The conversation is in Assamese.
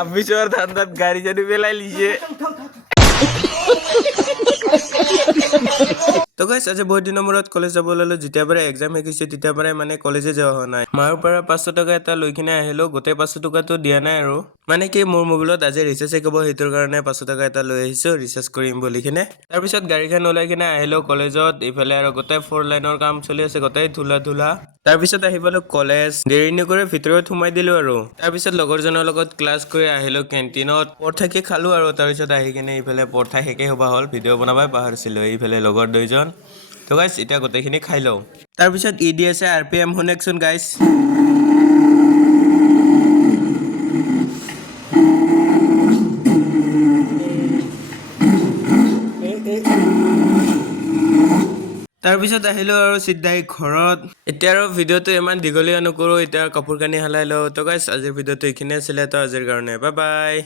আমিছৰ ধান্দাত গাড়ী জানি পেলাই লিছে তো গাইস আজি বহুত দিনৰ মূৰত কলেজ যাব ললো যেতিয়া পৰা এক্সাম হৈ গৈছে তেতিয়া পৰা মানে কলেজে যোৱা হোৱা নাই মাৰ পৰা 500 টকা এটা লৈ কিনে আহিলো গোটে 500 টকাটো দিয়া নাই আৰু মানে কি মোৰ মোবাইলত আজি ৰিচাৰ্জ কৰিব হেতুৰ কাৰণে 500 টকা এটা লৈ আহিছো ৰিচাৰ্জ কৰিম বুলি কিনে তাৰ পিছত গাড়ীখন ওলাই কিনে আহিলো কলেজত ইফালে আৰু গোটে 4 লাইনৰ কাম চলি আছে গোটে ধুলা তাৰ পিছত আহিবলো কলেজ দেৰি নকৰে ভিতৰত সোমাই দিলো আৰু তাৰ পিছত লগৰজনৰ লগত ক্লাছ কৰি আহিলো কেন্টিনত পৰঠাকে খালো আৰু তাৰ পিছত আহি কিনে ইফালে পৰঠা হেকে হবা হল ভিডিও বনাবাই পাহৰিছিলো ইফালে লগৰ দুইজন তো গাইস এটা গোটেখিনি খাই লও তাৰ পিছত ই ডি আছে আৰপিএম শুনেকচোন গাইস তাৰ পিছত আহিলো আৰু সিধাই ঘৰত এতিয়া আৰু ভিডিওটো ইমান দীঘলীয়া নকৰো এতিয়া কাপোৰ কানি হালাই লও তো গাইস আজিৰ ভিডিওটো এখিনে আছিল তো আজিৰ কাৰণে বাই বাই